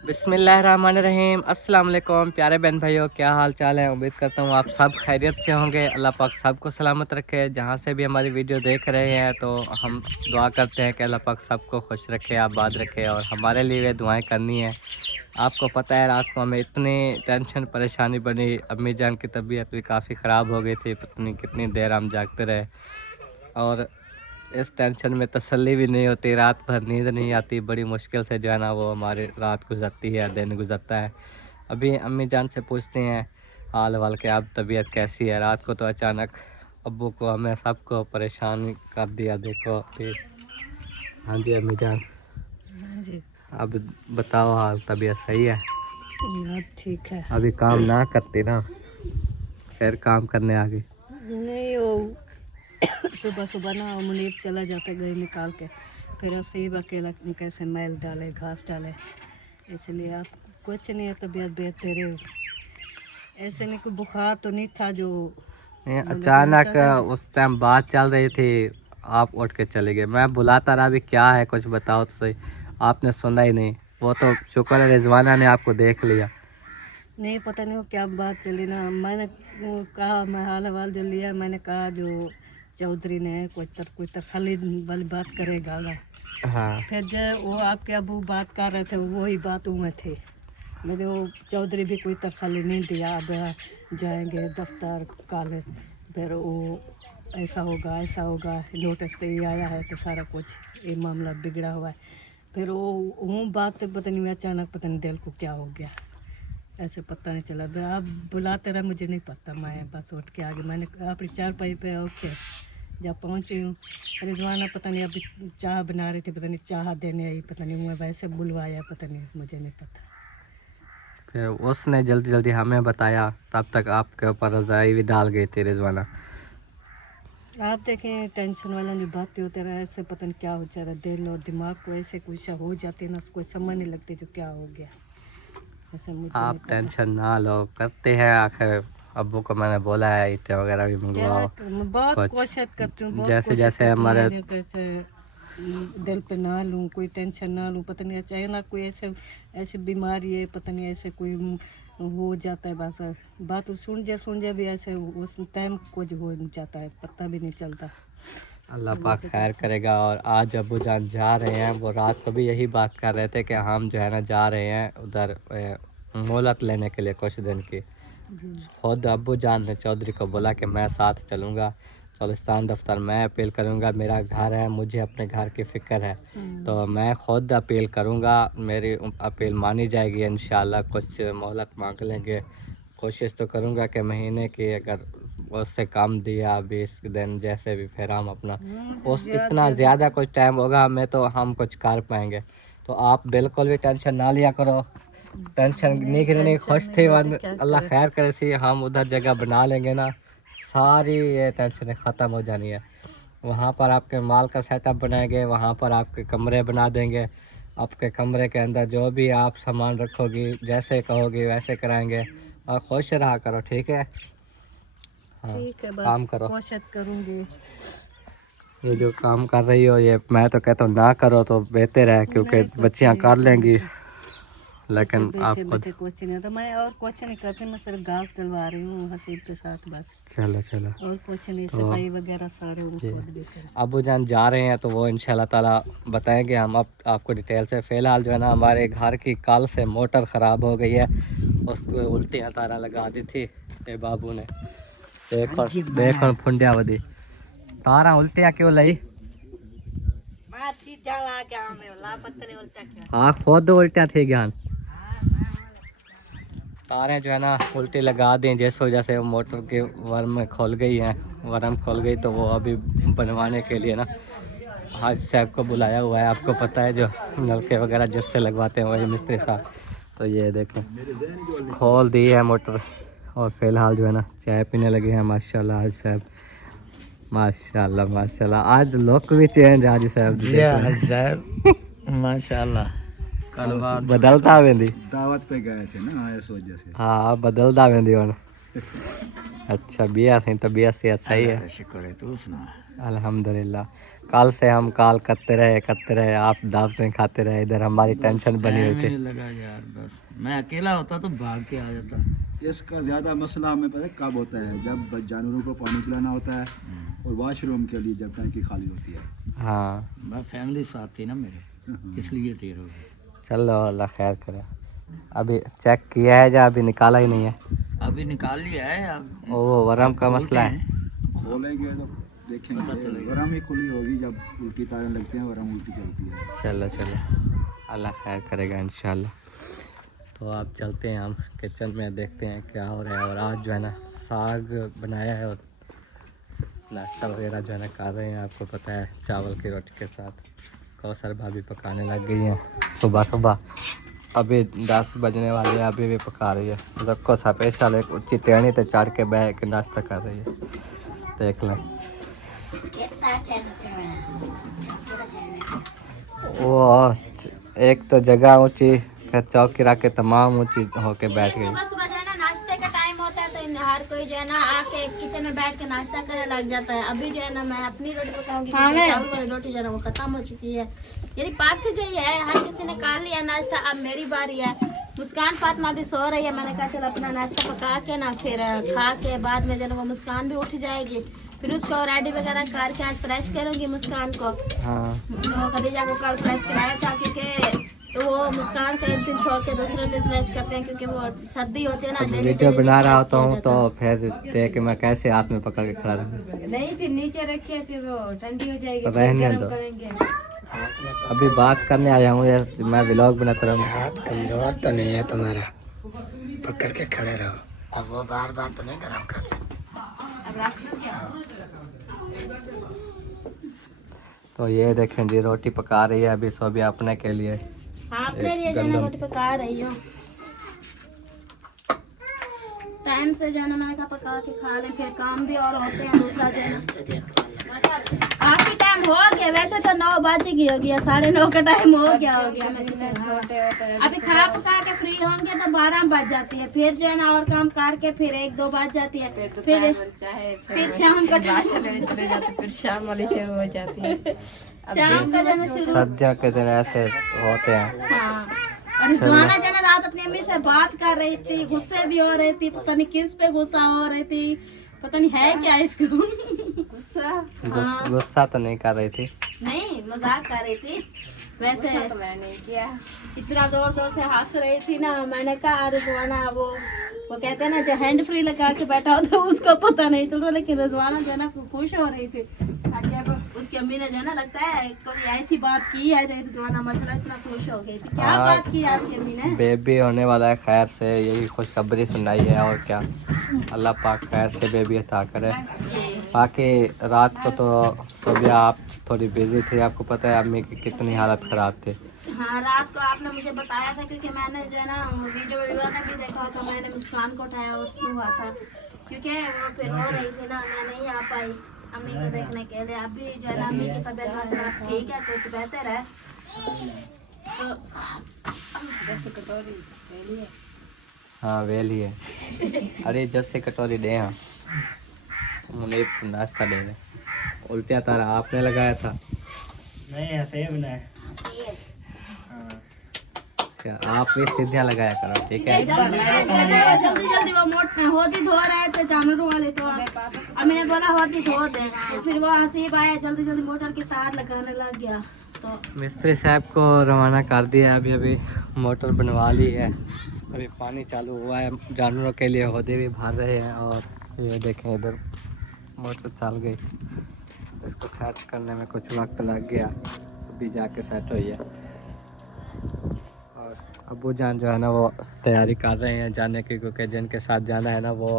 बिस्मिल्लाहिर्रहमानिर्रहीम। अस्सलाम वालेकुम प्यारे बहन भाइयों, क्या हाल चाल है। उम्मीद करता हूँ आप सब खैरियत से होंगे। अल्लाह पाक सबको सलामत रखे। जहाँ से भी हमारी वीडियो देख रहे हैं तो हम दुआ करते हैं कि अल्लाह पाक सबको खुश रखे, आबाद रखे और हमारे लिए वे दुआएं करनी है। आपको पता है रात को हमें इतनी टेंशन परेशानी बनी, अम्मी जान की तबीयत भी काफ़ी ख़राब हो गई थी, पता नहीं कितनी देर हम जागते रहे और इस टेंशन में तसल्ली भी नहीं होती, रात भर नींद नहीं आती, बड़ी मुश्किल से जो है ना वो हमारी रात गुजरती है, दिन गुजरता है। अभी अम्मी जान से पूछते हैं हाल वाल के, अब तबीयत कैसी है। रात को तो अचानक अब्बू को हमें सबको परेशान कर दिया। देखो अभी। हाँ जी अम्मी जान। हाँ जी। अब बताओ हाल, तबीयत सही है? अब ठीक है। अभी काम ना करती ना, फिर काम करने आ गई। नहीं वो सुबह सुबह ना मुनीब चला जाता गई निकाल के, फिर उसे अकेला कैसे मैल डाले घास डाले, इसलिए आप कुछ नहीं है, तबीयत बेहतर है। ऐसे नहीं कोई बुखार तो नहीं था जो अचानक उस टाइम बात चल रही थी, आप उठ के चले गए। मैं बुलाता रहा भी क्या है कुछ बताओ तो सही, आपने सुना ही नहीं। वो तो शुक्र है रिजवाना ने आपको देख लिया। नहीं पता नहीं वो क्या बात चली ना, मैंने कहा मैं हाल हवाल जो लिया, मैंने कहा जो चौधरी ने कोई तसल्ली वाली बात करेगा ना। हाँ फिर जब वो आपके अबू बात कर रहे थे वही बात में थे, मेरे वो चौधरी भी कोई तसल्ली नहीं दिया। अब जाएंगे दफ्तर कल, फिर वो ऐसा होगा नोटिस पे ही आया है तो सारा कुछ ये मामला बिगड़ा हुआ है। फिर वो बात पता नहीं अचानक पता नहीं दिल को क्या हो गया, ऐसे पता नहीं चला। आप बुलाते रहे मुझे नहीं पता, मैं बस उठ के आ गई। मैंने अपनी चारपाई पे ओके जब पहुँची हूँ, रिजवाना पता नहीं अभी चाह बना रही थी, पता नहीं चाह देने आई, पता नहीं मैं वैसे बुलवाया, पता नहीं मुझे नहीं पता। फिर उसने जल्दी जल्दी हमें बताया, तब तक आपके ऊपर रज़ाई भी डाल गई थी रिजवाना। आप देखें टेंशन वाला जो बातें होते रहे, ऐसे पता नहीं क्या हो जा रहा है, दिल और दिमाग को ऐसे कुछ हो जाती है ना, उसको समझ नहीं लगती जो क्या हो गया, ऐसे मुझे नहीं आप पता। टेंशन ना लो, करते हैं। आखिर अब्बू को मैंने बोला है ईंटें वगैरह भी क्या मंगवाओ मैं बहुत कुछ, कोशिश करती हूँ, जैसे जैसे हमारे मैंने कैसे दिल पे ना लूँ, कोई टेंशन ना लूँ। पता नहीं चाहे ना कोई ऐसे ऐसी बीमारी है, पता नहीं ऐसे कोई हो जाता है, बस बात सुन जा भी ऐसे उस टाइम कुछ हो जाता है, पता भी नहीं चलता। अल्लाह पाक खैर करेगा। और आज अब्बू जान जा रहे हैं, वो रात को भी यही बात कर रहे थे कि हम जो है ना जा रहे हैं उधर मोहलत लेने के लिए कुछ दिन की। खुद अब्बू जान ने चौधरी को बोला कि मैं साथ चलूँगा, चौलिस्तान दफ्तर मैं अपील करूँगा, मेरा घर है, मुझे अपने घर की फ़िक्र है, तो मैं ख़ुद अपील करूँगा, मेरी अपील मानी जाएगी इंशाअल्लाह। कुछ मोहलत मांग लेंगे, कोशिश तो करूँगा कि महीने की अगर उससे कम दिया 20 दिन जैसे भी, फिर हम अपना उस इतना ज़्यादा कुछ टाइम होगा हमें तो हम कुछ कर पाएंगे। तो आप बिल्कुल भी टेंशन ना लिया करो, टेंशन नहीं करनी, खुश थे वन अल्लाह खैर करे सी। हम उधर जगह बना लेंगे ना, सारी ये टेंशन ख़त्म हो जानी है। वहाँ पर आपके माल का सेटअप बनाएंगे, वहाँ पर आपके कमरे बना देंगे, आपके कमरे के अंदर जो भी आप सामान रखोगी जैसे कहोगी वैसे कराएंगे। और खुश रहा करो, ठीक है? हाँ ठीक है, काम करो। कोशिश करूँगी। ये जो काम कर रही हो ये मैं तो कहता हूँ ना करो तो बेहतर है, क्योंकि बच्चियाँ कर लेंगी, लेकिन आप बैठे खुद। बैठे कुछ नहीं होता, मैं और कुछ नहीं करती, मैं सिर्फ घास डलवा रही हूँ हसीब के साथ बस, चलो चलो। और कुछ नहीं। तो सफाई वगैरह सारे उनको ये खुद भी करें। अबू जान जा रहे हैं तो वो इंशाल्लाह ताला बताएंगे हम अब आपको डिटेल से। फ़िलहाल जो है ना हमारे घर की कल से मोटर ख़राब हो गई है, उसको उल्टियाँ तारा लगा दी थी ये बाबू ने। देखो देखो फुंडिया वधी तारा उल्टियाँ क्यों लाई? हाँ खुद उल्टियाँ थी ज्ञान, तारें जो है ना उल्टी लगा दी जिस वजह से मोटर के वर्म खुल गई हैं। वर्म खुल गई तो वो अभी बनवाने के लिए ना हाज साहब को बुलाया हुआ है। आपको पता है जो नलके वगैरह जिससे लगवाते हैं वही मिस्त्री साहब। तो ये देखें खोल दी है मोटर और फ़िलहाल जो है ना चाय पीने लगे हैं। माशाल्लाह हाज साहब, माशाल्लाह माशाल्लाह, आज लुक भी चेंज हाजी साहब जी साहब माशाल्लाह। कल बात बदलता वेंदी दावत पे गए थे ना इस वजह से। हाँ बदलता वेंदी हुन। अच्छा बिया सही, तबीयत सेहत सही है? शुक्र है, तू सुना। अल्हम्दुलिल्लाह। कल से हम कॉल करते रहे, आप दावतें खाते रहे, इधर हमारी टेंशन बनी हुई थी। लगा यार, बस मैं अकेला होता तो भाग के आ जाता। इसका ज़्यादा मसला हमें पता है कब होता है, जब जानवरों को पानी पिलाना होता है और वॉशरूम के लिए जब टंकी खाली होती है। हाँ मैं फैमिली साथ थी ना मेरे, इसलिए देर हो गई। चलो अल्लाह खैर करे। अभी चेक किया है या अभी निकाला ही नहीं है? अभी निकाल लिया है। अब वो वरम का मसला है। खोलेंगे तो देखेंगे, वरम ही खुली होगी जब उल्टी तारने लगते हैं, वरम उल्टी चलती है। चलो चलो अल्लाह खैर करेगा इंशाल्लाह। तो आप चलते हैं, हम किचन में देखते हैं क्या हो रहा है। और आज जो है ना साग बनाया है और नाश्ता वगैरह जो है ना कर रहे हैं। आपको पता है चावल की रोटी के साथ कौसर भाभी पकाने लग गई हैं सुबह सुबह। अभी 10 बजने वाले हैं, अभी भी पका रही है। रखो स्पेशल एक ऊँची टेढ़ी तो चढ़ के बैठ के नाश्ता कर रही है, देख लें। वो एक तो जगह ऊँची, फिर चौकी रख के तमाम ऊँची होके बैठ गई। सुबह सुबह जो है ना नाश्ते का टाइम होता है तो हर कोई जो है ना आके किचन में बैठ के नाश्ता करने लग जाता है। अभी जो है ना मैं अपनी रोटी पकाऊंगी, चावल वाली रोटी जो है ना वो खत्म हो चुकी है, यानी पक गई है। हर किसी ने कर लिया नाश्ता, अब मेरी बारी है। मुस्कान फातिमा अभी सो रही है, मैंने कहा चल अपना नाश्ता पका के ना फिर खा के बाद में जो है वो मुस्कान भी उठ जाएगी, फिर उसको रेडी वगैरह करके आज फ्रेश करूँगी मुस्कान को। हाँ तो खदीजा को कल फ्रेश कराया था क्योंकि तो वो मुस्कान का एक दिन छोड़ के दूसरे दिन फ्रेश करते हैं क्योंकि वो सर्दी होती है ना। वीडियो बना रहा होता हूँ तो फिर देख के मैं कैसे हाथ में पकड़ के खड़ा रहूँ। नहीं फिर नीचे रखिए, फिर वो ठंडी हो जाएगी, तो फिर रहने गरम दो। करेंगे। अभी बात करने आया हूँ यार, मैं व्लॉग बनाता रहूँ। हाथ कमजोर तो नहीं है तुम्हारा, पकड़ के खड़े रहो। अब वो बार बार तो नहीं गरम कर सकते। अब रख लो क्या? तो ये देखें जी रोटी पका रही है अभी सोबिया अपने के लिए। हाँ अपने लिए जो है ना रोटी पका रही हूँ। टाइम से जो है ना मैंने कहा पका के खा लें, फिर काम भी और होते हैं। दूसरा जो है ना काफी टाइम हो गया, वैसे तो 9 बज गई होगी, 9:30 का टाइम हो गया अभी खा पका के फ्री होंगे तो 12 बज जाती है, फिर जो है ना और काम करके फिर 1-2 बज जाती है, फिर शाम को चले जाते, फिर शाम वाली शुरू हो जाती है। शाम का जो है ना शुरू। सर्दियों के दिन ऐसे होते हैं। हाँ और रिजवाना जो है ना रात अपनी अम्मी से बात कर रही थी, गुस्से भी हो रही थी, पता नहीं किस पे गुस्सा हो रही थी, पता नहीं है क्या इसको। गुस्सा तो नहीं कर रही थी, नहीं मजाक कर रही थी। वैसे तो मैंने नहीं किया। इतना जोर जोर से हंस रही थी ना, मैंने कहा रिजवाना वो कहते हैं ना जो हैंड फ्री लगा के बैठा होता है उसको पता नहीं चलता, लेकिन रिजवाना जो है ना खुश हो रही थी। उसकी अम्मी ने जो है ना लगता है कोई ऐसी बात की है जो रिजवाना मसला इतना खुश हो गई थी। क्या बात की आपकी अम्मी ने? बेबी होने वाला है, खैर से यही खुशखबरी सुनाई है। और क्या, अल्लाह पाक खैर से बेबी अता करे। बाकी रात को तो सोबिया आप थोड़ी बिजी थी, आपको पता है अम्मी की कितनी हालत ख़राब थी। हाँ रात को आपने मुझे बताया था क्योंकि मैंने जो है ना वीडियो में भी देखा था, मैंने मुस्कान को उठाया हुआ था क्योंकि वो फिर रो रही थी ना, मैं नहीं आ पाई अम्मी को देखने के लिए। अभी जो है ना अम्मी की तबीयत ठीक है, कुछ बेहतर है। हाँ वेल ही है। अरे जैसे कटोरी दे, हाँ मुझे नाश्ता दे दे। उल्टिया तारा आपने लगाया था? नहीं ऐसे ही बनाए। क्या आप भी सीधियाँ लगाया करो, ठीक है? जल्दी जल्दी वो मोट होती धो रहे थे जानवरों वाले, तो अम्मी ने बोला होती धो दे, तो फिर वो हसीब आया जल्दी जल्दी मोटर की तार लगाने लग गया। तो मिस्त्री साहब को रवाना कर दिया, अभी अभी मोटर बनवा ली है। अभी पानी चालू हुआ है, जानवरों के लिए होदे भी भर रहे हैं। और ये देखें इधर मोटर चल गई, इसको सेट करने में कुछ वक्त लग गया, अभी जाके सेट हुई है। और अबू जान जो है ना वो तैयारी कर रहे हैं जाने की, क्योंकि जिनके साथ जाना है ना वो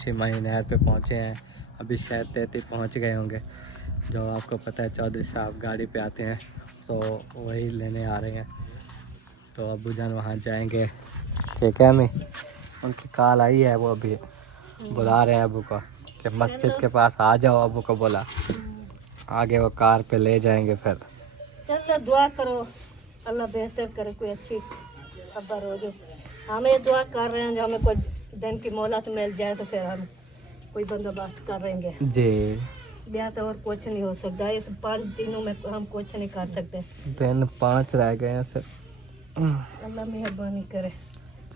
6 महीने नहर पे पहुँचे हैं। अभी शायद 33 पहुँच गए होंगे। जो आपको पता है चौधरी साहब गाड़ी पे आते हैं तो वही लेने आ रहे हैं। तो अबू जान वहाँ जाएंगे, ठीक है अम्मी? उनकी कॉल आई है, वो अभी बुला रहे हैं अबू को कि मस्जिद के पास आ जाओ। अबू को बोला आगे वो कार पे ले जाएंगे। फिर चलो दुआ करो अल्लाह बेहतर करे, कोई अच्छी खबर हो जो। हम ये दुआ कर रहे हैं जो हमें कोई दिन की मोहलत मिल जाए तो फिर हम कोई बंदोबस्त करेंगे। जी ब्याह तो और कुछ नहीं हो सकता, इस 5 दिनों में हम कुछ नहीं कर सकते। दिन 5 रह गए हैं सिर्फ। अल्लाह मेहरबानी करे।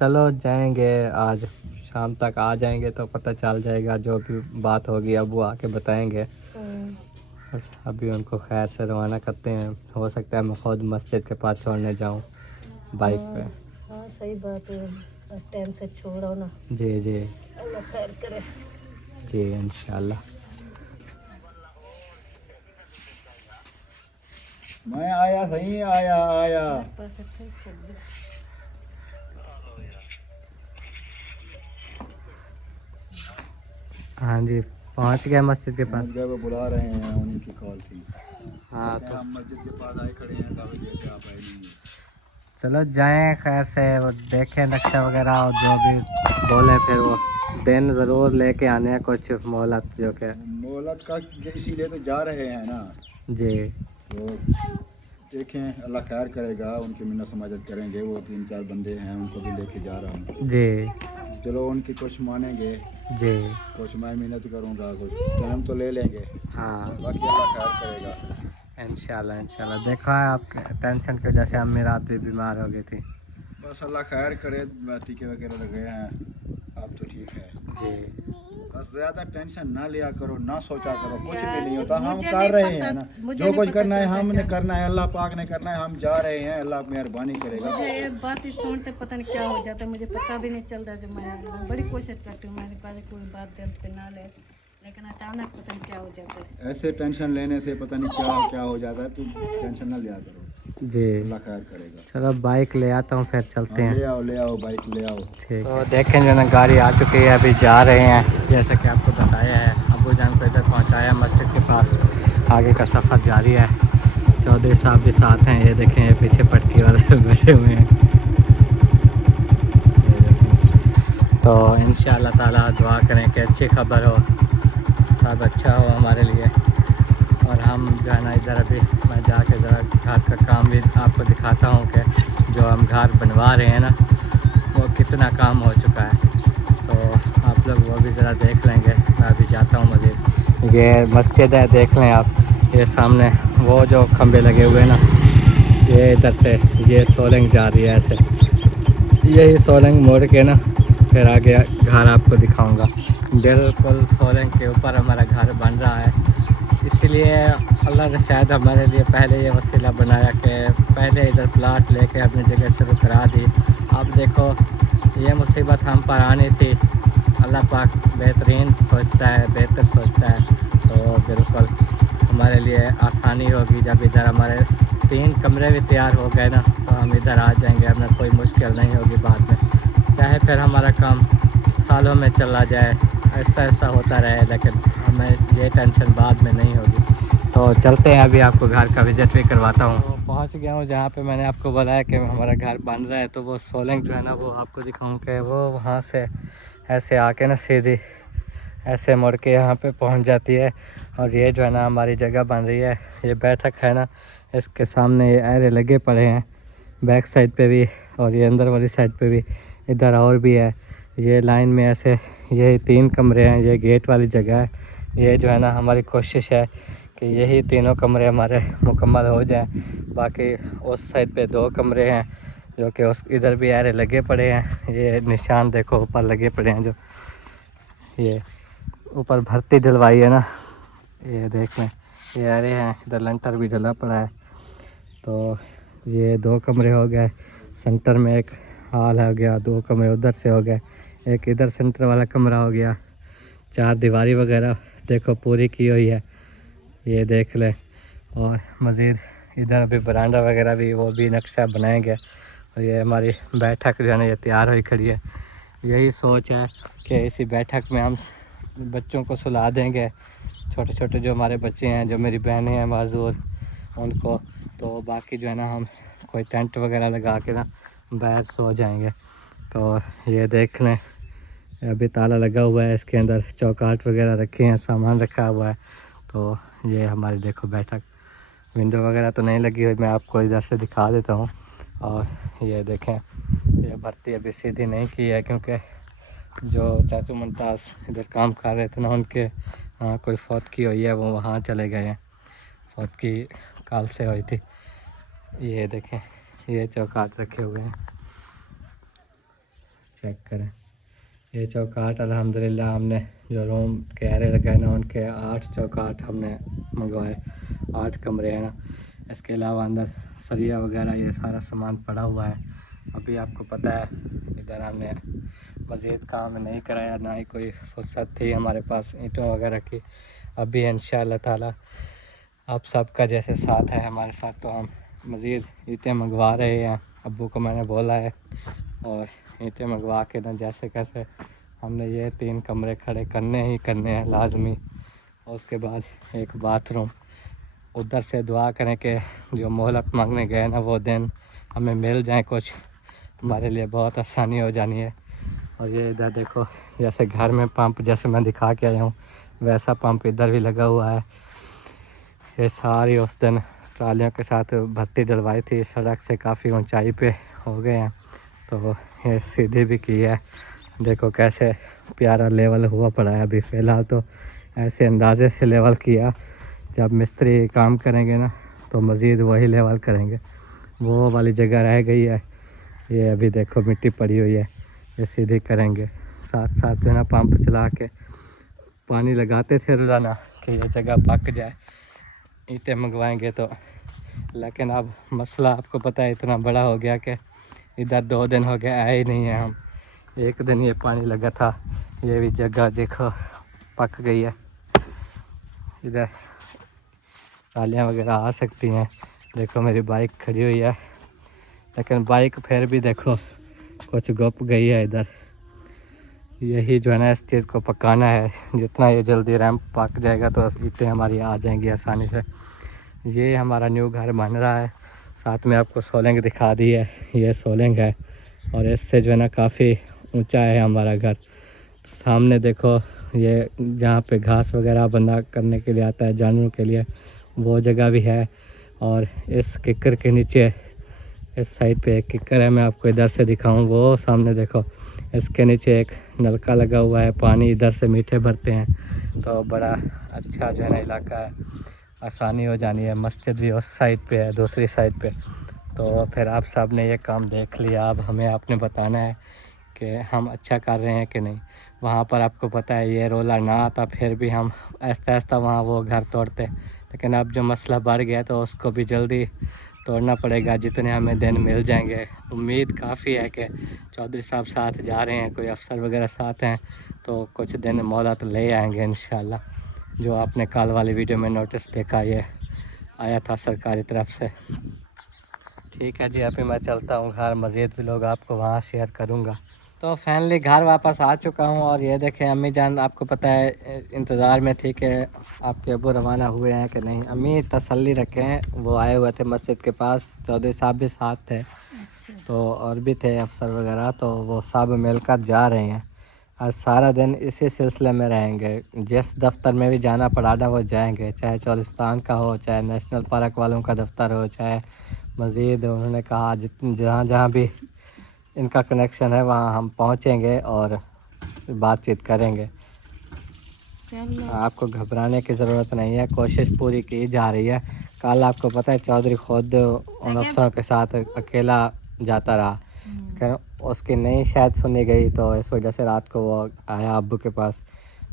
चलो जाएंगे, आज शाम तक आ जाएंगे तो पता चल जाएगा, जो भी बात होगी अब वो आके बताएंगे। बस अभी उनको खैर से रवाना करते हैं। हो सकता है मैं खुद मस्जिद के पास छोड़ने जाऊं बाइक पे। हाँ सही बात है, टाइम से छोड़ो ना। जी जी अल्लाह खैर करे। जी इंशाल्लाह। मैं आया सही, आया हाँ जी पहुंच गए मस्जिद के पास। वो बुला रहे हैं, उनकी कॉल थी। हाँ तो तो हम मस्जिद के पास आए खड़े हैं, दावत देते आप आए नहीं हैं। चलो जाएं खैर से, वो देखें नक्शा वगैरह और जो भी बोले फिर वो दिन ज़रूर लेके आने हैं कुछ मोहलत जो कि। मोहलत का इसीलिए तो जा रहे हैं ना। जी तो देखें अल्लाह खैर करेगा, उनकी मिन्नत समाजत करेंगे। वो 3-4 बंदे हैं, उनको भी लेके जा रहा हूँ। जी चलो उनकी कुछ मानेंगे, जी कुछ मैं मेहनत करूँगा, कुछ टाइम तो ले लेंगे। हाँ बाकी अल्लाह खैर करेगा इंशाल्लाह इंशाल्लाह। देखा है आपके टेंशन की वजह से अम्मी रात भी बीमार हो गई थी। बस अल्लाह खैर करे। टीके वगैरह लगे हैं, अब तो ठीक है। जी बस ज़्यादा टेंशन ना लिया करो, ना सोचा करो, कुछ भी नहीं होता। हम मुझे कर नहीं रहे पता- हैं ना, मुझे जो नहीं कुछ पता करना है चलता हमने क्या। करना है, अल्लाह पाक ने करना है। हम जा रहे हैं, अल्लाह मेहरबानी करेगा। मुझे ये बात ही सुनते पता नहीं क्या हो जाता है, मुझे पता भी नहीं चलता। जो मैं बड़ी कोशिश करती हूँ मेरे पास कोई बात दिल पे ना ले, लेकिन अचानक पता नहीं क्या हो जाता है। ऐसे टेंशन लेने से पता नहीं क्या क्या हो जाता है। तुम टेंशन ना लिया करो, जी अल्लाह खैर करेगा। चलो बाइक ले आता हूँ फिर चलते हैं। ले आओ बाइक ले आओ। ठीक तो देखें जो ना गाड़ी आ चुकी है, अभी जा रहे हैं जैसा कि आपको बताया है। अबू जान को इधर पहुंचाया मस्जिद के पास, आगे का सफ़र जारी है। चौधरी साहब भी साथ हैं, ये देखें ये पीछे पट्टी वाले बैठे हुए हैं। तो इंशाअल्लाह ताला दुआ करें कि अच्छी खबर हो, सब अच्छा हो हमारे लिए। और हम जो है ना इधर अभी मैं जाके ज़रा घर का काम भी आपको दिखाता हूँ कि जो हम घर बनवा रहे हैं ना वो कितना काम हो चुका है, तो आप लोग वो भी ज़रा देख लेंगे। मैं अभी जाता हूँ मज़ीद। ये मस्जिद है, देख लें आप, ये सामने वो जो खंबे लगे हुए हैं ना, ये इधर से ये सोलंग जा रही है ऐसे, यही सोलंग मोड़ के ना फिर आगे घर आपको दिखाऊंगा। बिल्कुल सोलंग के ऊपर हमारा घर बन रहा है, इसलिए अल्लाह ने शायद हमारे लिए पहले ये वसीला बनाया कि पहले इधर प्लाट लेके अपनी जगह शुरू करा दी। अब देखो ये मुसीबत हम पर आनी थी, अल्लाह पाक बेहतरीन सोचता है, बेहतर सोचता है, तो बिल्कुल हमारे लिए आसानी होगी। जब इधर हमारे 3 कमरे भी तैयार हो गए ना तो हम इधर आ जाएंगे, हमें कोई मुश्किल नहीं होगी बाद में। चाहे फिर हमारा काम सालों में चला जाए, ऐसा ऐसा होता रहे, लेकिन हमें ये टेंशन बाद में नहीं होगी। तो चलते हैं, अभी आपको घर का विज़िट भी करवाता हूँ। तो पहुँच गया हूँ जहाँ पे मैंने आपको बताया कि हमारा घर बन रहा है। तो वो सोलंग जो है ना वो आपको दिखाऊँ कि वो वहाँ से ऐसे आके ना सीधी ऐसे मुड़ के यहाँ पे पहुँच जाती है। और ये जो है ना हमारी जगह बन रही है, ये बैठक है ना, इसके सामने ये ऐरे लगे पड़े हैं बैक साइड पे भी, और ये अंदर वाली साइड पे भी, इधर और भी है। ये लाइन में ऐसे ये 3 कमरे हैं, ये गेट वाली जगह है। ये जो है ना हमारी कोशिश है कि यही तीनों कमरे हमारे मुकम्मल हो जाएं। बाकी उस साइड पे 2 कमरे हैं जो कि उस इधर भी ऐरे लगे पड़े हैं। ये निशान देखो ऊपर लगे पड़े हैं, जो ये ऊपर भर्ती डलवाई है ना, ये देख लें ये ऐरे हैं। इधर लंटर भी डला पड़ा है। तो ये 2 कमरे हो गए, सेंटर में एक हॉल हो गया, 2 कमरे उधर से हो गए, एक इधर सेंटर वाला कमरा हो गया। 4 दीवारी वगैरह देखो पूरी की हुई है, ये देख ले। और मज़ीद इधर भी बरांडा वगैरह भी वो भी नक्शा बनाएंगे। और ये हमारी बैठक जो है ना ये तैयार हुई खड़ी है। यही सोच है कि इसी बैठक में हम बच्चों को सुला देंगे, छोटे छोटे जो हमारे बच्चे हैं, जो मेरी बहनें हैं माजूर, उनको। तो बाकी जो है ना हम कोई टेंट वगैरह लगा के ना बाहर सो जाएंगे। तो ये देख लें अभी ताला लगा हुआ है, इसके अंदर चौकाट वगैरह रखे हैं, सामान रखा हुआ है। तो ये हमारी देखो बैठक, विंडो वगैरह तो नहीं लगी हुई, मैं आपको इधर से दिखा देता हूँ। और ये देखें ये भर्ती अभी सीधी नहीं की है, क्योंकि जो चाचू मुमताज़ इधर काम कर रहे थे ना, उनके हाँ कोई फौत की हुई है, वो वहाँ चले गए हैं। फौत की काल से हुई थी। ये देखें, ये चौकाट रखे हुए हैं, चेक करें। ये चौकाट अल्हम्दुलिल्लाह हमने जो रूम क्यारे लगाए ना, उनके 8 चौकाट हमने मंगवाए, 8 कमरे हैं ना। इसके अलावा अंदर सरिया वगैरह ये सारा सामान पड़ा हुआ है। अभी आपको पता है इधर हमने मज़ीद काम नहीं कराया, ना ही कोई फुर्सत थी हमारे पास ईंटों वगैरह की। अभी इंशाअल्लाह ताला आप सबका जैसे साथ है हमारे साथ, तो हम मज़ीद ईंटें मंगवा रहे हैं। अब्बू को मैंने बोला है, और ईंटें मंगवा के ना जैसे कैसे हमने ये 3 कमरे खड़े करने ही करने हैं लाजमी। और उसके बाद एक बाथरूम। उधर से दुआ करें कि जो मोहलत मांगने गए ना वो दिन हमें मिल जाए, कुछ हमारे लिए बहुत आसानी हो जानी है। और ये इधर देखो, जैसे घर में पंप जैसे मैं दिखा के आया हूँ, वैसा पंप इधर भी लगा हुआ है। ये सारी उस दिन ट्रालियों के साथ भर्ती डलवाई थी, सड़क से काफ़ी ऊंचाई पे हो गए हैं, तो ये सीधी भी की है। देखो कैसे प्यारा लेवल हुआ पड़ा है। अभी फ़िलहाल तो ऐसे अंदाजे से लेवल किया, जब मिस्त्री काम करेंगे ना तो मज़ीद वही लेवल करेंगे। वो वाली जगह रह गई है, ये अभी देखो मिट्टी पड़ी हुई है, ये सीधी करेंगे। साथ साथ जो है ना पंप चला के पानी लगाते थे रोज़ाना कि ये जगह पक जाए, ईंटें मंगवाएंगे तो। लेकिन अब मसला आपको पता है इतना बड़ा हो गया कि इधर 2 दिन हो गए आए ही नहीं हैं हम। एक दिन ये पानी लगा था, ये भी जगह देखो पक गई है। इधर ट्रालियाँ वगैरह आ सकती हैं। देखो मेरी बाइक खड़ी हुई है, लेकिन बाइक फिर भी देखो कुछ गुप गई है इधर। यही जो है ना इस चीज़ को पकाना है, जितना ये जल्दी रैंप पक जाएगा तो ईंटें हमारी आ जाएंगी आसानी से। ये हमारा न्यू घर बन रहा है, साथ में आपको सोलेंग दिखा दी है, ये सोलेंग है, और इससे जो है ना काफ़ी ऊंचा है हमारा घर। सामने देखो ये जहाँ पे घास वगैरह बना करने के लिए आता है जानवरों के लिए, वो जगह भी है। और इस किक्कर के नीचे इस साइड पे एक किक्कर है, मैं आपको इधर से दिखाऊं, वो सामने देखो, इसके नीचे एक नलका लगा हुआ है, पानी इधर से मीठे भरते हैं, तो बड़ा अच्छा जो है ना इलाका है, आसानी हो जानी है। मस्जिद भी उस साइड पे है, दूसरी साइड पे। तो फिर आप सब ने ये काम देख लिया, अब हमें आपने बताना है कि हम अच्छा कर रहे हैं कि नहीं। वहाँ पर आपको पता है ये रोला ना आता फिर भी हम आहिस्ता आहिस्ता वहाँ वो घर तोड़ते, लेकिन अब जो मसला बढ़ गया तो उसको भी जल्दी तोड़ना पड़ेगा, जितने हमें दिन मिल जाएंगे। उम्मीद काफ़ी है कि चौधरी साहब साथ जा रहे हैं, कोई अफसर वगैरह साथ हैं, तो कुछ दिन मोहलत ले आएंगे इंशाल्लाह। जो आपने कल वाली वीडियो में नोटिस देखा, ये आया था सरकारी तरफ से। ठीक है जी, अभी मैं चलता हूँ घर, मज़ीद भी लोग आपको वहाँ शेयर करूँगा। तो फाइनली घर वापस आ चुका हूँ, और ये देखें अम्मी जान आपको पता है इंतज़ार में थी कि आपके अब्बू रवाना हुए हैं कि नहीं। अम्मी तसल्ली रखें, वो आए हुए थे मस्जिद के पास, चौधरी साहब भी साथ थे, तो और भी थे अफसर वगैरह, तो वो सब मिलकर जा रहे हैं। आज सारा दिन इसी सिलसिले में रहेंगे, जिस दफ्तर में भी जाना पड़ा ना वो जाएंगे, चाहे चौलिस्तान का हो, चाहे नेशनल पार्क वालों का दफ्तर हो, चाहे मज़ीद उन्होंने कहा जहाँ जहाँ भी इनका कनेक्शन है वहाँ हम पहुँचेंगे और बातचीत करेंगे। आपको घबराने की ज़रूरत नहीं है, कोशिश पूरी की जा रही है। कल आपको पता है चौधरी खुद उन अफसरों के साथ अकेला जाता रहा, लेकिन उसकी नहीं शायद सुनी गई, तो इस वजह से रात को वो आया अब्बू के पास।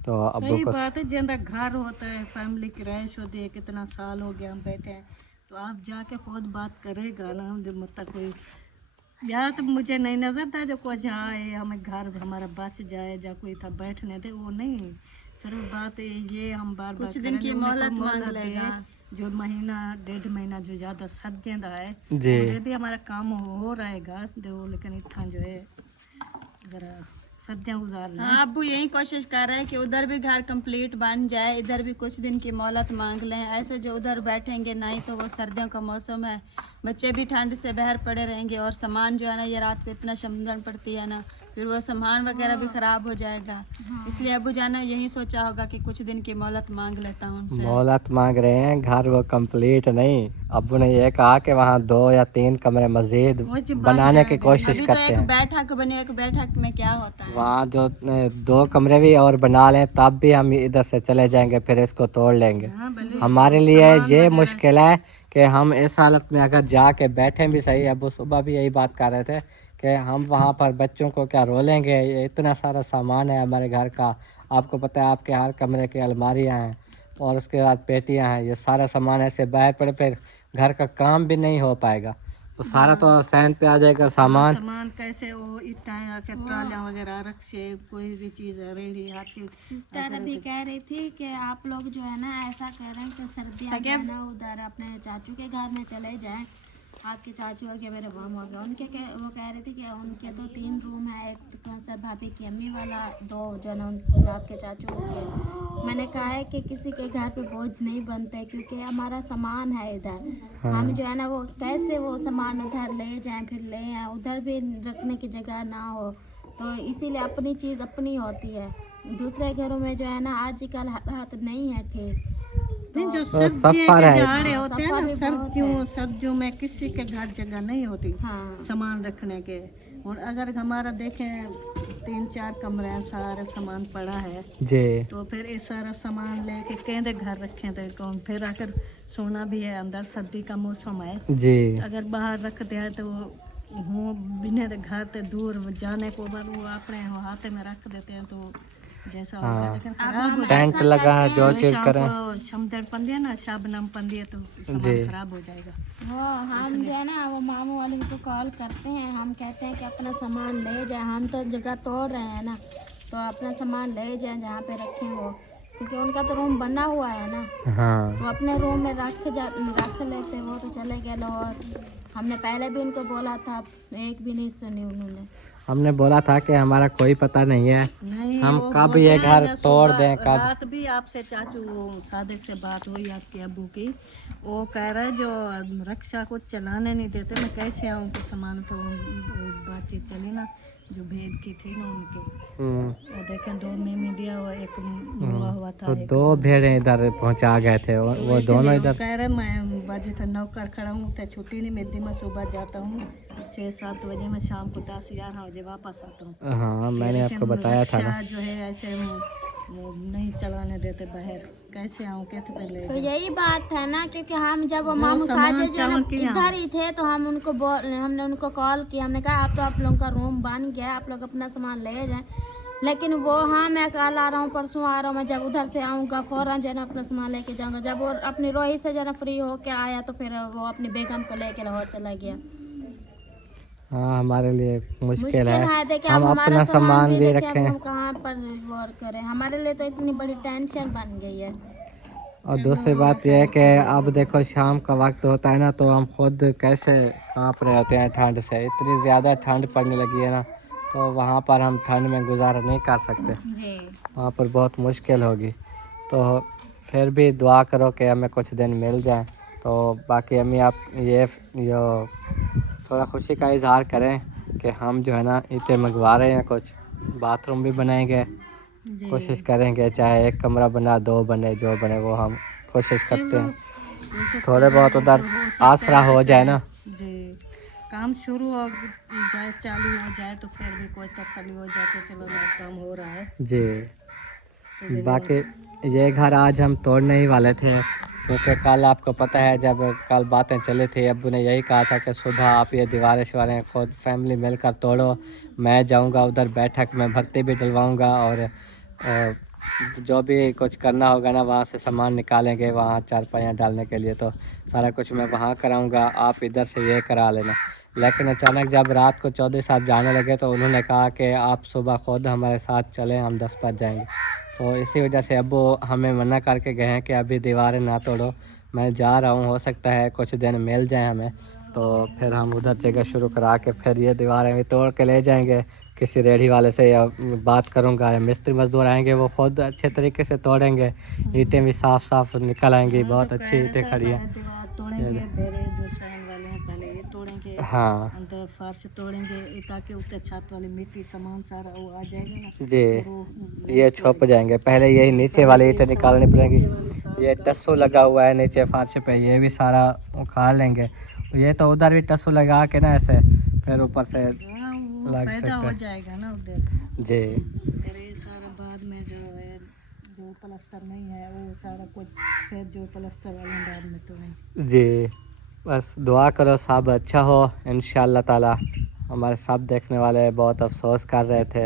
तो अब्बू को बात है, जिंदा घर होता है, फैमिली की रहायश होती है, कितना साल हो गया हम बैठे हैं, तो आप जाके खुद बात करेगा ना, मतलब कोई या तो मुझे नहीं नजर था जो कोई जाए हमें घर हमारा बच जाए, जा कोई था बैठने दे, वो नहीं। चलो बात ये हम बार बार कुछ दिन की मोहलत मांग लेगा, जो महीना 1.5 महीना जो ज़्यादा सर्दियाँ दा है जी ये भी हमारा काम हो रहेगा जो, लेकिन इतना जो है ज़रा सर्दियाँ गुजार लें। हाँ अब्बू यही कोशिश कर रहे हैं कि उधर भी घर कंप्लीट बन जाए, इधर भी कुछ दिन की मोहलत मांग लें। ऐसे जो उधर बैठेंगे नहीं तो वो सर्दियों का मौसम है, बच्चे भी ठंड से बाहर पड़े रहेंगे, और सामान जो है ना ये रात को इतना समंदन पड़ती है ना, फिर वो सामान वगैरह भी ख़राब हो जाएगा। इसलिए अब्बू जाना यही सोचा होगा कि कुछ दिन की मोहलत मांग लेता हूँ उनसे। मोहलत मांग रहे हैं, घर वो कंप्लीट नहीं। अब्बू ने ये कहा कि वहाँ 2 या 3 कमरे मज़ीद बनाने की कोशिश अभी तो करते एक हैं। बैठक बने, एक बैठक में क्या होता है। वहाँ जो 2 कमरे भी और बना लें तब भी हम इधर से चले जाएंगे, फिर इसको तोड़ लेंगे। हमारे लिए ये मुश्किल है कि हम इस हालत में अगर जाके बैठें भी सही। अब वो सुबह भी यही बात कर रहे थे कि हम वहाँ पर बच्चों को क्या रोलेंगे, ये इतना सारा सामान है हमारे घर का। आपको पता है आपके हर कमरे की अलमारियाँ हैं और उसके बाद पेटियाँ हैं, ये सारा सामान ऐसे बाहर पड़े, फिर घर का काम भी नहीं हो पाएगा। तो सारा तो सहन पे आ जाएगा सामान। सामान कैसे वो इतना के ट्रालियाँ वगैरह रखे, कोई भी चीज़ रेडी हर चीज़। सिस्टर अभी कह रही थी कि आप लोग जो है ना ऐसा कह रहे हैं कि सर्दियाँ जो है ना उधर अपने चाचू के घर में चले जाएं। आपके चाचू हो गया, मेरे मामा हो गया, वो कह रही थी कि उनके तो 3 रूम है, एक तो कौन सा भाभी की अम्मी वाला, 2 जो है ना आपके चाचू के। मैंने कहा है कि किसी के घर पे बोझ नहीं बनते क्योंकि हमारा सामान है इधर। हम जो है ना वो कैसे वो सामान उधर ले जाएं, फिर ले आएं, उधर भी रखने की जगह ना हो, तो इसीलिए अपनी चीज़ अपनी होती है। दूसरे घरों में जो है ना आजकल हालात नहीं है ठीक। जो सफर सर्दियों है। के झाड़े होते हैं ना, सफर भी बहुत सर्दियों में किसी के घर जगह नहीं होती हाँ। सामान रखने के। और अगर हमारा देखें 3-4 कमरे हैं, सारा सामान पड़ा है, जी तो फिर ये सारा सामान लेके कहते घर रखें तो कौन। फिर अगर सोना भी है अंदर, सर्दी का मौसम है, जी अगर बाहर रखते हैं तो वो बिना घर से दूर जाने को बाद वो अपने हाथ में रख देते हैं, तो जैसा होगा हाँ। लेकिन खराब हो टैंक लगा है जो चीज़ करें। शमदड़ पंदी है ना, शबनम पंदी है, तो सामान जी। खराब हो जाएगा। वो हम जो है ना वो मामू वाले को कॉल करते हैं, हम कहते हैं कि अपना सामान ले जाए। हम तो जगह तोड़ रहे हैं ना, तो अपना सामान ले जाएं जहाँ पे रखें वो, क्योंकि उनका तो रूम बना हुआ है ना, हाँ तो अपने रूम में रख लेते। वो तो चले गए लोग, और हमने पहले भी उनको बोला था, एक भी नहीं सुनी उन्होंने। हमने बोला था कि हमारा कोई पता नहीं है, नहीं, हम वो कब बोलते ये हैं घर ना, तोड़ सुबह दें कब। रात भी आपसे चाचू सादिक से बात हुई आपके अब्बू की, वो कह रहे जो रक्षा को चलाने नहीं देते, मैं कैसे आऊँ कि सामान, तो बातचीत चली ना जो भेद की थी ना उनके, वो देखें 2 में दिया हुआ, एक हुआ हुआ था, तो एक 2 भेड़ें इधर पहुंचा गए थे, वो दोनों इधर। कह रहे मैं बाजी था नौकर खड़ा हूँ, तो छुट्टी नहीं मिलती, मैं सुबह जाता हूँ 6-7 बजे, मैं शाम को 10-11 बजे वापस आता हूँ। हाँ मैंने आपको बताया था ना। रक्षा जो है ऐसे वो नहीं चलाने देते बाहर, कैसे आऊँ कैसे पे ले तो जाऊँ? यही बात है ना, क्योंकि हम जब वो जो मामू सामान साजिद जो है ना चावल की इधर ही थे, तो हमने उनको कॉल किया। हमने कहा आप तो आप लोगों का रूम बन गया, आप लोग अपना सामान ले जाएं। लेकिन वो हाँ मैं कल आ रहा हूँ, परसों आ रहा हूँ, मैं जब उधर से आऊँगा फ़ौरन जो है ना अपना सामान लेके जाऊँगा। जब वो अपनी रोही से जो है ना फ्री होके आया, तो फिर वो अपनी बेगम को लेके लाहौर चला गया। हाँ हमारे लिए मुश्किल है, देखिए हम अब अपना हमारा सामान भी देखिए, अब रखें। हम कहाँ पर वर्क करें, हमारे लिए तो इतनी बड़ी टेंशन बन गई है। और दूसरी बात यह है कि अब देखो शाम का वक्त होता है ना, तो हम खुद कैसे काँप रहे होते हैं ठंड से। इतनी ज़्यादा ठंड पड़ने लगी है ना, तो वहाँ पर हम ठंड में गुजारा नहीं कर सकते, वहाँ पर बहुत मुश्किल होगी। तो फिर भी दुआ करो कि हमें कुछ दिन मिल जाए। तो बाकी अम्मी आप ये थोड़ा खुशी का इजहार करें कि हम जो है ना ईंटें मंगवा रहे हैं, कुछ बाथरूम भी बनाएंगे, कोशिश करेंगे चाहे 1 कमरा बना 2 बने, जो बने वो हम कोशिश करते हैं, थोड़े बहुत उधर आसरा हो जाए ना। जी, काम शुरू हो जाए, चालू हो जाए, तो फिर भी कोई तसल्ली हो जाए तो चलो मेरा काम हो रहा है। जी बाकी ये घर आज हम तोड़ने ही वाले थे, क्योंकि कल आपको पता है जब कल बातें चली थी, अब्बू ने यही कहा था कि सुबह आप ये दीवारें शिवारें खुद फैमिली मिलकर तोड़ो, मैं जाऊंगा उधर बैठक में भर्ती भी डलवाऊंगा, और जो भी कुछ करना होगा ना वहाँ से सामान निकालेंगे, वहाँ चारपाइयाँ डालने के लिए, तो सारा कुछ मैं वहाँ कराऊंगा, आप इधर से ये करा लेना। लेकिन अचानक जब रात को चौधरी साहब जाने लगे, तो उन्होंने कहा कि आप सुबह खुद हमारे साथ चलें, हम दफ्तर जाएंगे। तो इसी वजह से अब्बू हमें मना करके गए हैं कि अभी दीवारें ना तोड़ो, मैं जा रहा हूँ, हो सकता है कुछ दिन मिल जाए हमें, तो फिर हम उधर जगह शुरू करा के फिर ये दीवारें भी तोड़ के ले जाएंगे किसी रेडी वाले से, या बात करूँगा, या मिस्त्री मजदूर आएंगे वो खुद अच्छे तरीके से तोड़ेंगे, ईंटें भी साफ निकल आएंगी, बहुत अच्छी ईंटें खड़ी हैं। तोड़ेंगे पहले जो सहन वाले हैं, पहले ये तोड़ेंगे, हाँ अंदर फर्श तोड़ेंगे, ताकि ऊपर छत वाली मिट्टी सामान सारा वो आ जाएगा ना, जी, ये छुप जाएंगे। पहले यही नीचे वाली ईंटें निकालनी पड़ेंगी, ये टस्सू लगा हुआ है नीचे फर्श पे, ये भी सारा उखाड़ लेंगे। ये तो उधर भी टस्सू लगा के ना ऐसे, फिर ऊपर से लग फायदा हो सकता जाएगा ना उधर। है जी। फिर ये सारा बाद में जो है, जो प्लास्टर नहीं है वो सारा कुछ, फिर जो प्लास्टर वाला बाद में तो नहीं। जी बस दुआ करो सब अच्छा हो इंशाअल्लाह ताला। हमारे सब देखने वाले बहुत अफसोस कर रहे थे,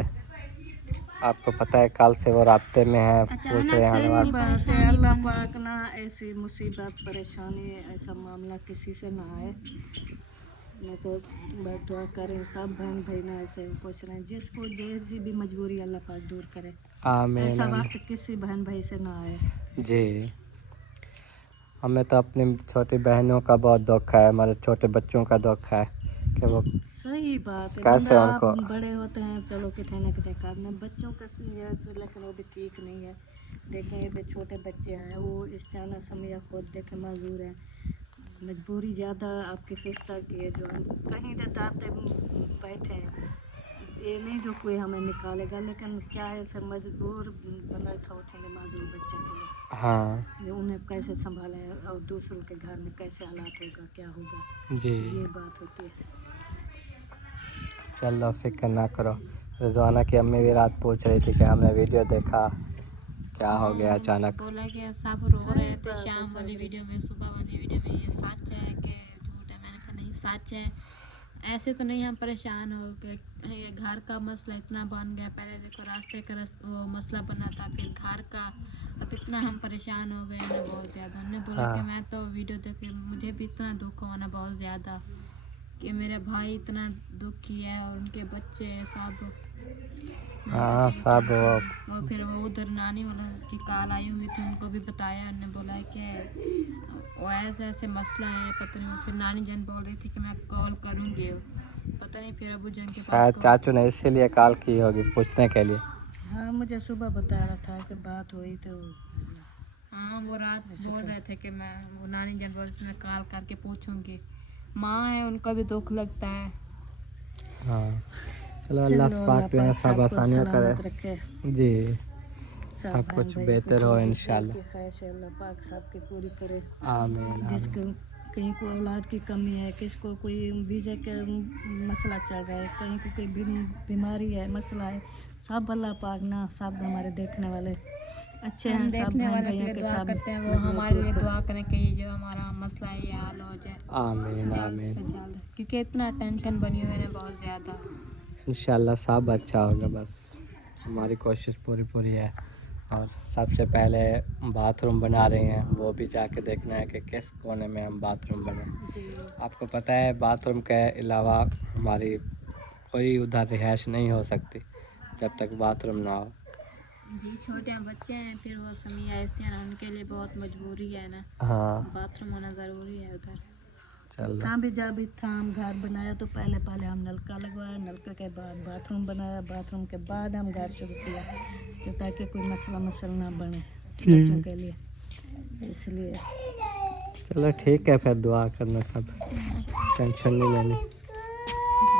आपको पता है कल से वो रास्ते में है, पूछ रहे हैं सही बात है, अल्लाह पाक ना ऐसी मुसीबत परेशानी ऐसा मामला किसी से ना आए। मैं तो दुआ करें सब बहन भाई ना ऐसे पूछ रहे हैं, जिसको जैसी भी मजबूरी अल्लाह पाक दूर करे। आमीन ऐसा आमीन। वक्त किसी बहन भाई से ना आए। जी हमें तो अपनी छोटी बहनों का बहुत दुख है, हमारे छोटे बच्चों का दुख है कि वो सही बात है, कैसे बंदा उनको आप बड़े होते हैं चलो कितने न कितने कारण बच्चों का सही है तो, लेकिन वो भी ठीक नहीं है। देखें ये छोटे बच्चे हैं, वो इस जाना समय खुद देखें मजबूर है। मजबूरी ज़्यादा आपकी सिस्टर की है जो हम कहीं जाते बैठे हैं, ये नहीं जो कोई हमें निकालेगा, लेकिन क्या है सब मजबूर बना था उठने मजबूर बच्चा के लिए। हाँ जो उन्हें कैसे संभालें और दूसरों के घर में कैसे हालात होगा क्या होगा, जी। ये बात होती है। चलो फिक्र ना करो। रिजवाना की अम्मी भी रात पूछ रही थी कि हमने वीडियो देखा, क्या हो गया अचानक। बोला कि सब रो रहे थे शाम वाली वीडियो में, सुबह वाली वीडियो में, ये सच है कि झूठ है? मैंने कहा नहीं सच है, ऐसे तो नहीं हम परेशान हो गए। ये घर का मसला इतना बन गया, पहले देखो रास्ते का वो मसला बना था, फिर घर का, अब इतना हम परेशान हो गए हैं ना बहुत ज़्यादा। उन्होंने बोला हाँ। कि मैं तो वीडियो देख के मुझे भी इतना दुख हुआ ना बहुत ज़्यादा, कि मेरे भाई इतना दुख किया है और उनके बच्चे सब। हाँ सब वो और फिर वो उधर नानी वाला की कॉल आई हुई थी, उनको भी बताया, उन्होंने बोला कि वो ऐसे ऐसे मसला है, पता नहीं। फिर नानी जान बोल रही थी कि मैं कॉल करूँगी, पता नहीं फिर अबू जान के शायद पास चाचू ने इसीलिए कॉल की होगी पूछने के लिए। हाँ मुझे सुबह बता रहा था कि बात हुई तो। हाँ वो रात बोल रहे थे कि मैं, वो नानी जान बोल रही थी मैं कॉल करके पूछूंगी। माँ है उनका भी दुख लगता है। हाँ चलो अल्लाह पाक जो है सब आसानियाँ करे रखे, जी, सब सब कुछ बेहतर हो इंशाल्लाह। ख्वाहिश है अल्लाह पाक सबकी पूरी करे। आमीन जिसको कहीं को औलाद की कमी है, किसको कोई वीज़ा का मसला चल रहा है, कहीं को कोई बीमारी है मसला है, सब अल्लाह पाक ना सब हमारे देखने वाले अच्छे हैं, सब देखने बहन वाले के भाइयों लिए के दुआ सब करते हैं, वो हमारे लिए दुआ करें कि ये जो हमारा मसला है ये हल हो जाए आमीन जल्द आमीन। से जल्द, क्योंकि इतना टेंशन बनी हुई है बहुत ज़्यादा। इंशाल्लाह सब अच्छा होगा, बस हमारी कोशिश पूरी पूरी है। और सबसे पहले बाथरूम बना रहे हैं, वो भी जाके देखना है कि किस कोने में हम बाथरूम बने। आपको पता है बाथरूम के अलावा हमारी कोई उधर रिहाइश नहीं हो सकती जब तक बाथरूम ना हो। जी छोटे बच्चे हैं, फिर वो समी आहिस्ते हैं, उनके लिए बहुत मजबूरी है ना, हाँ बाथरूम होना ज़रूरी है उधर। चलो था भी जब भी था हम घर बनाया तो पहले हम नलका लगवाया, नलका के बाद बाथरूम बनाया, बाथरूम के बाद हम घर शुरू किया कि ताकि कोई मसला ना बने बच्चों के लिए, इसलिए। चलो ठीक है फिर दुआ करना, सब टेंशन नहीं लेनी।